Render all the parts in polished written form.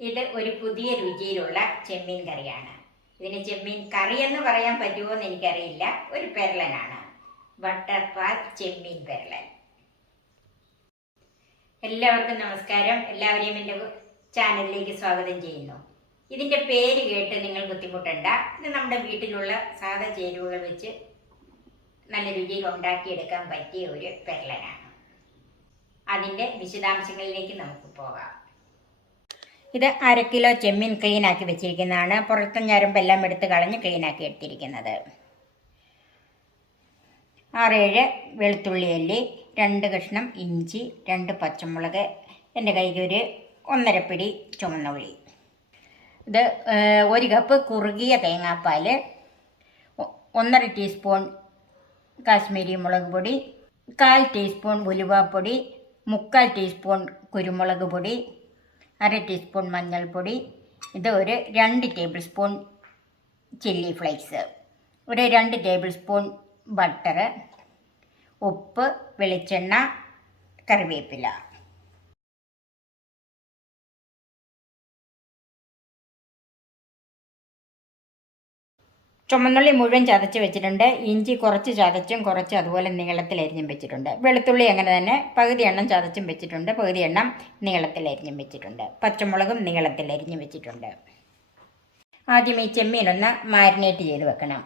ഇത് ഒരു പുതിയ രുചിയിലുള്ള ചെമ്മീൻ കറിയാണ്. ഇതിന് ചെമ്മീൻ കറി എന്ന് പറയാൻ പറ്റുമോ എന്ന് എനിക്കറിയില്ല. ഒരു പെരളനാണ്, ബട്ടർപാൽ ചെമ്മീൻ പെരളൻ. എല്ലാവർക്കും നമസ്കാരം. എല്ലാവരെയും എൻ്റെ ചാനലിലേക്ക് സ്വാഗതം ചെയ്യുന്നു. ഇതിൻ്റെ പേര് കേട്ട് നിങ്ങൾ ബുദ്ധിമുട്ടണ്ട. ഇത് നമ്മുടെ വീട്ടിലുള്ള സാധാ ചേരുവകൾ വെച്ച് നല്ല രുചിയിൽ ഉണ്ടാക്കിയെടുക്കാൻ പറ്റിയ ഒരു പെരളനാണ്. അതിൻ്റെ വിശദാംശങ്ങളിലേക്ക് നമുക്ക് പോകാം. ഇത് 1/2 കിലോ ചെമ്മീൻ ക്ലീനാക്കി വെച്ചിരിക്കുന്നതാണ്. പുറത്തെ ഞരമ്പെല്ലാം എടുത്ത് കളഞ്ഞ് ക്ലീനാക്കി എടുത്തിരിക്കുന്നത്. 6-7 വെളുത്തുള്ളി അല്ലി, 2 കഷ്ണം ഇഞ്ചി, 2 പച്ചമുളക്, എൻ്റെ കയ്യിൽ ഒരു 1.5 പിടി ചുവന്ന ഉള്ളി. ഇത് 1 കപ്പ് കുറുകിയ തേങ്ങാപ്പാൽ, 1.5 ടീസ്പൂൺ കാശ്മീരി മുളക് പൊടി, 1/4 ടീസ്പൂൺ ഉലുവാപ്പൊടി, 3/4 ടീസ്പൂൺ കുരുമുളക് പൊടി, 1/2 ടീസ്പൂൺ മഞ്ഞൾപ്പൊടി. ഇത് ഒരു 2 ടേബിൾ സ്പൂൺ ചില്ലി ഫ്ലേക്സ്, ഒരു 2 ടേബിൾ സ്പൂൺ ബട്ടർ, ഉപ്പ്, വെളിച്ചെണ്ണ, കറിവേപ്പില. ചുമന്നുള്ളി മുഴുവൻ ചതച്ച് വെച്ചിട്ടുണ്ട്. ഇഞ്ചി കുറച്ച് ചതച്ചും കുറച്ച് അതുപോലെ നീളത്തിൽ അരിഞ്ഞും വെച്ചിട്ടുണ്ട്. വെളുത്തുള്ളി അങ്ങനെ തന്നെ പകുതി എണ്ണം ചതച്ചും വെച്ചിട്ടുണ്ട്, പകുതി എണ്ണം നീളത്തിൽ അരിഞ്ഞും വെച്ചിട്ടുണ്ട്. പച്ചമുളകും നീളത്തിൽ അരിഞ്ഞും വെച്ചിട്ടുണ്ട്. ആദ്യം ഈ ചെമ്മീനൊന്ന് മാരിനേറ്റ് ചെയ്ത് വെക്കണം.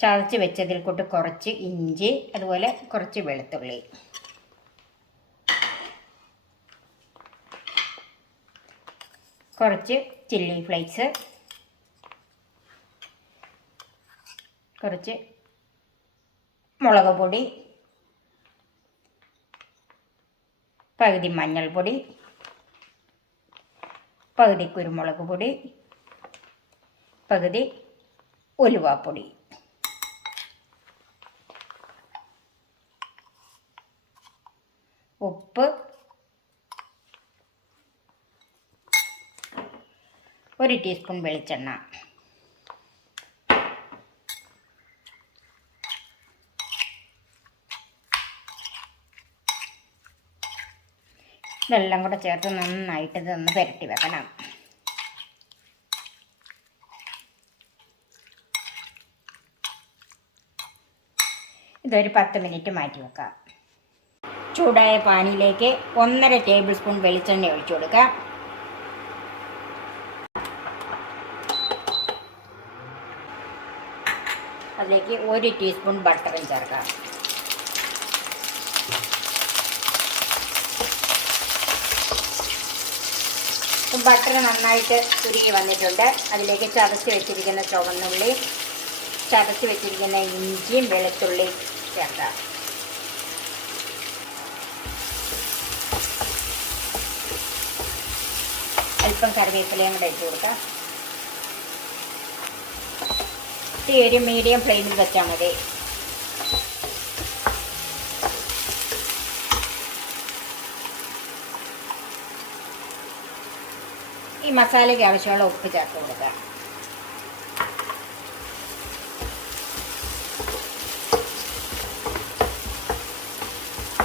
ചതച്ച് വെച്ചതിൽ കൂട്ട് കുറച്ച് ഇഞ്ചി, അതുപോലെ കുറച്ച് വെളുത്തുള്ളി, കുറച്ച് ചില്ലി ഫ്ലേക്സ്, കുറച്ച് മുളക് പൊടി, പകുതി മഞ്ഞൾപ്പൊടി, പകുതി കുരുമുളക് പൊടി, പകുതി ഉലുവാപ്പൊടി, ഉപ്പ്, 1 ടീസ്പൂൺ വെളിച്ചെണ്ണ, ഇതെല്ലാം കൂടെ ചേർത്ത് നന്നായിട്ട് ഇതൊന്ന് പുരട്ടി വെക്കണം. ഇതൊരു 10 മിനിറ്റ് മാറ്റി വെക്കാം. ചൂടായ പാനിയിലേക്ക് 1.5 ടേബിൾ സ്പൂൺ വെളിച്ചെണ്ണ ഒഴിച്ചു കൊടുക്കാം. അതിലേക്ക് 1 ടീസ്പൂൺ ബട്ടറും ചേർക്കാം. ബട്ടർ നന്നായിട്ട് ഉരുകി വന്നിട്ടുണ്ട്. അതിലേക്ക് ചതച്ച് വെച്ചിരിക്കുന്ന ചുവന്നുള്ളി, ചതച്ച് വെച്ചിരിക്കുന്ന ഇഞ്ചിയും വെളുത്തുള്ളിയും ചേർക്കാം. അല്പം കറിവേപ്പിലയും കൂടെ ഇട്ട് കൊടുക്കാം. തീ ഒരു മീഡിയം ഫ്ലെയിമിൽ വെച്ചാൽ മതി. ഈ മസാലയ്ക്ക് ആവശ്യമുള്ള ഉപ്പ് ചേർത്ത് കൊടുക്കുക.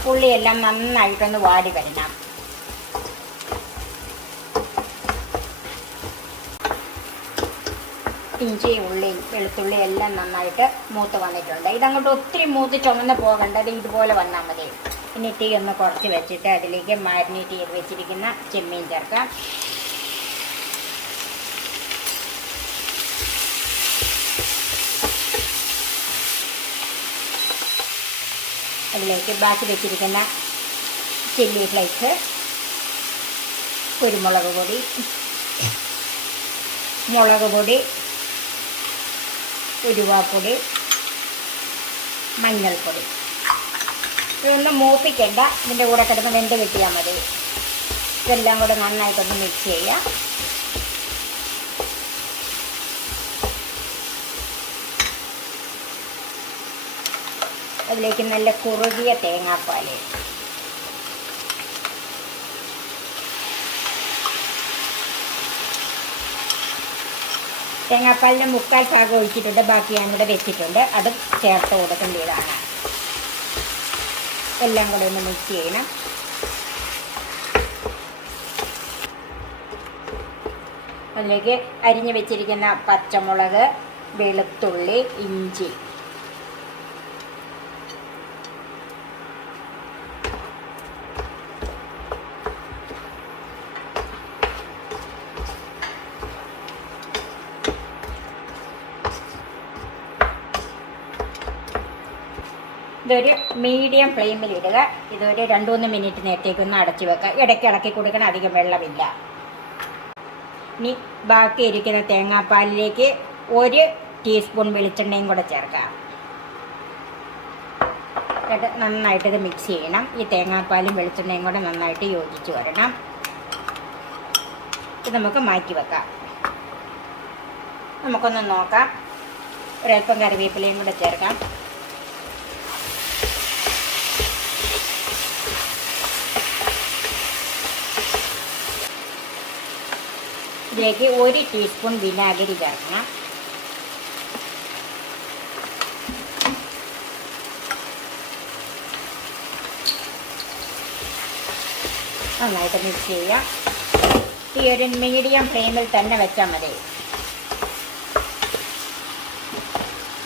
ഉള്ളിയെല്ലാം നന്നായിട്ടൊന്ന് വാടി വരണം. ഇഞ്ചി, ഉള്ളി, വെളുത്തുള്ളി എല്ലാം നന്നായിട്ട് മൂത്ത് വന്നിട്ടുണ്ട്. ഇതങ്ങോട്ട് ഒത്തിരി മൂത്ത് ചുമന്ന് പോകേണ്ടത് ഇതുപോലെ വന്നാൽ മതി. ഇനി തീ ഒന്ന് കുറച്ച് വെച്ചിട്ട് അതിലേക്ക് മാരിനേറ്റ് ചെയ്ത് വെച്ചിരിക്കുന്ന ചെമ്മീൻ ചേർക്കാം. അതിലേക്ക് ബാക്കി വെച്ചിരിക്കുന്ന ചില്ലി ഫ്ലേക്സ്, കുരുമുളക് പൊടി, മുളക് പൊടി, ഉലുവാപ്പൊടി, മഞ്ഞൾപ്പൊടി. ഇതൊന്നും മൂപ്പിക്കണ്ട, ഇതിൻ്റെ കൂടെ കിടന്ന് വെന്ത് കിട്ടിയാൽ മതി. ഇതെല്ലാം കൂടെ നന്നായിട്ടൊന്ന് മിക്സ് ചെയ്യുക. അതിലേക്ക് നല്ല കുറുകിയ തേങ്ങാപ്പാൽ, തേങ്ങാപ്പാലിൻ്റെ 3/4 ഭാഗം ഒഴിച്ചിട്ടുണ്ട്, ബാക്കി ഞാനിവിടെ വെച്ചിട്ടുണ്ട്. അത് ചേർത്ത് കൊടുക്കേണ്ടതാണ്. എല്ലാം കൂടെ ഒന്ന് മിക്സ് ചെയ്യണം. അതിലേക്ക് അരിഞ്ഞു വെച്ചിരിക്കുന്ന പച്ചമുളക്, വെളുത്തുള്ളി, ഇഞ്ചി, ഇതൊരു മീഡിയം ഫ്ലെയിമിൽ ഇടുക. ഇതൊരു 2-3 മിനിറ്റ് നേരത്തേക്കൊന്ന് അടച്ചു വെക്കുക. ഇടയ്ക്ക് ഇളക്കി കൊടുക്കണം, അധികം വെള്ളമില്ല. ഇനി ബാക്കി ഇരിക്കുന്ന തേങ്ങാപ്പാലിലേക്ക് 1 ടീസ്പൂൺ വെളിച്ചെണ്ണയും കൂടെ ചേർക്കാം. എന്നിട്ട് നന്നായിട്ടിത് മിക്സ് ചെയ്യണം. ഈ തേങ്ങാപ്പാലും വെളിച്ചെണ്ണയും കൂടെ നന്നായിട്ട് യോജിച്ച് വരണം. ഇത് നമുക്ക് മാറ്റി വെക്കാം. നമുക്കൊന്ന് നോക്കാം. ഒരൽപ്പം കറിവേപ്പിലയും കൂടെ ചേർക്കാം. ഇതിലേക്ക് 1 ടീസ്പൂൺ വിനാഗിരി ചേർക്കണം. നന്നായിട്ട് മിക്സ് ചെയ്യാം. ഈ ഒരു മീഡിയം ഫ്ലെയിമിൽ തന്നെ വെച്ചാൽ മതി.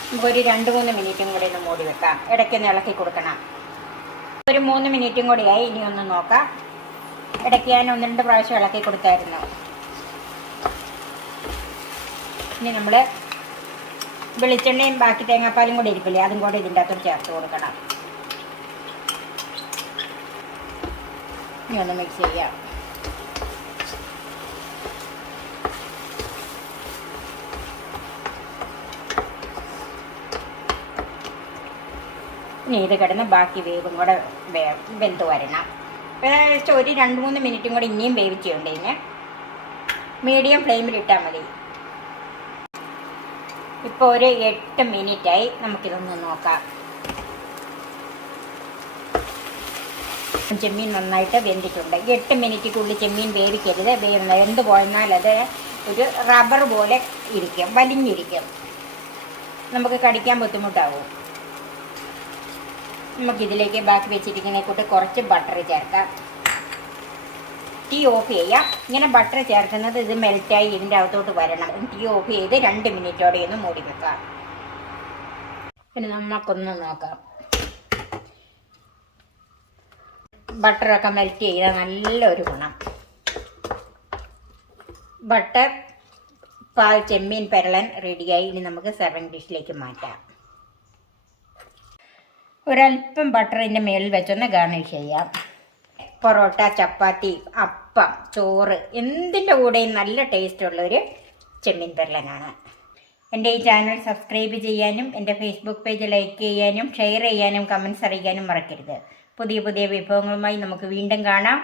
നമുക്കൊരു 2-3 മിനിറ്റും കൂടി ഒന്ന് മൂടി വെക്കാം. ഇടയ്ക്കൊന്ന് ഇളക്കി കൊടുക്കണം. ഒരു 3 മിനിറ്റും കൂടിയായി. ഇനി ഒന്ന് നോക്കാം. ഇടയ്ക്ക് ഞാൻ 1-2 പ്രാവശ്യം ഇളക്കി കൊടുത്തായിരുന്നു. ഇനി നമ്മൾ വെളിച്ചെണ്ണയും ബാക്കി തേങ്ങാപ്പാലും കൂടി ഇരിക്കില്ലേ, അതും കൂടി ഇതിൻ്റെ അകത്തോട്ട് ചേർത്ത് കൊടുക്കണം. ഇനി ഒന്ന് മിക്സ് ചെയ്യാം. ഇനി ഇത് കിടന്ന് ബാക്കി വേവും കൂടെ വെന്ത് വരണം. ഏകദേശം ഒരു 2-3 മിനിറ്റും കൂടി ഇനിയും വേവിച്ചുകൊണ്ട് ഇതിന് മീഡിയം ഫ്ലെയിമിൽ ഇട്ടാൽ മതി. ഇപ്പോൾ ഒരു 8 മിനിറ്റായി. നമുക്കിതൊന്ന് നോക്കാം. ചെമ്മീൻ നന്നായിട്ട് വെന്തിട്ടുണ്ട്. 8 മിനിറ്റിക്കുള്ളിൽ ചെമ്മീൻ വേവിക്കരുത്. വെന്ത് പോയെന്നാൽ അത് ഒരു റബ്ബർ പോലെ ഇരിക്കും, വലിഞ്ഞിരിക്കും. നമുക്ക് കടിക്കാൻ ബുദ്ധിമുട്ടാവും. നമുക്കിതിലേക്ക് ബാക്കി വെച്ചിരിക്കുന്നതിനെ കൂട്ട് കുറച്ച് ബട്ടർ ചേർക്കാം. തീ ഓഫ് ചെയ്യാം. ഇങ്ങനെ ബട്ടർ ചേർക്കുന്നത് ഇത് മെൽറ്റായി ഇതിൻ്റെ അകത്തോട്ട് വരണം. തീ ഓഫ് ചെയ്ത് 2 മിനിറ്റോടെ ഒന്ന് മൂടി വെക്കാം. പിന്നെ നമുക്കൊന്ന് നോക്കാം. ബട്ടറൊക്കെ മെൽറ്റ് ചെയ്ത നല്ലൊരു ഗുണം. ബട്ടർ പാൽ ചെമ്മീൻ പെരളൻ റെഡിയായി. ഇനി നമുക്ക് സെർവിങ് ഡിഷിലേക്ക് മാറ്റാം. ഒരല്പം ബട്ടർ ഇതിൻ്റെ മേളിൽ വെച്ചൊന്ന് ഗാർണിഷ് ചെയ്യാം. പൊറോട്ട, ചപ്പാത്തി, അപ്പം, ചോറ് എന്തിൻ്റെ കൂടെയും നല്ല ടേസ്റ്റുള്ളൊരു ചെമ്മീൻ പെരളനാണ്. എൻ്റെ ഈ ചാനൽ സബ്സ്ക്രൈബ് ചെയ്യാനും എൻ്റെ ഫേസ്ബുക്ക് പേജ് ലൈക്ക് ചെയ്യാനും ഷെയർ ചെയ്യാനും കമൻറ്റ്സ് അറിയിക്കാനും മറക്കരുത്. പുതിയ പുതിയ വിഭവങ്ങളുമായി നമുക്ക് വീണ്ടും കാണാം.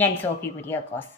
ഞാൻ സോഫി കുര്യാക്കോസ്.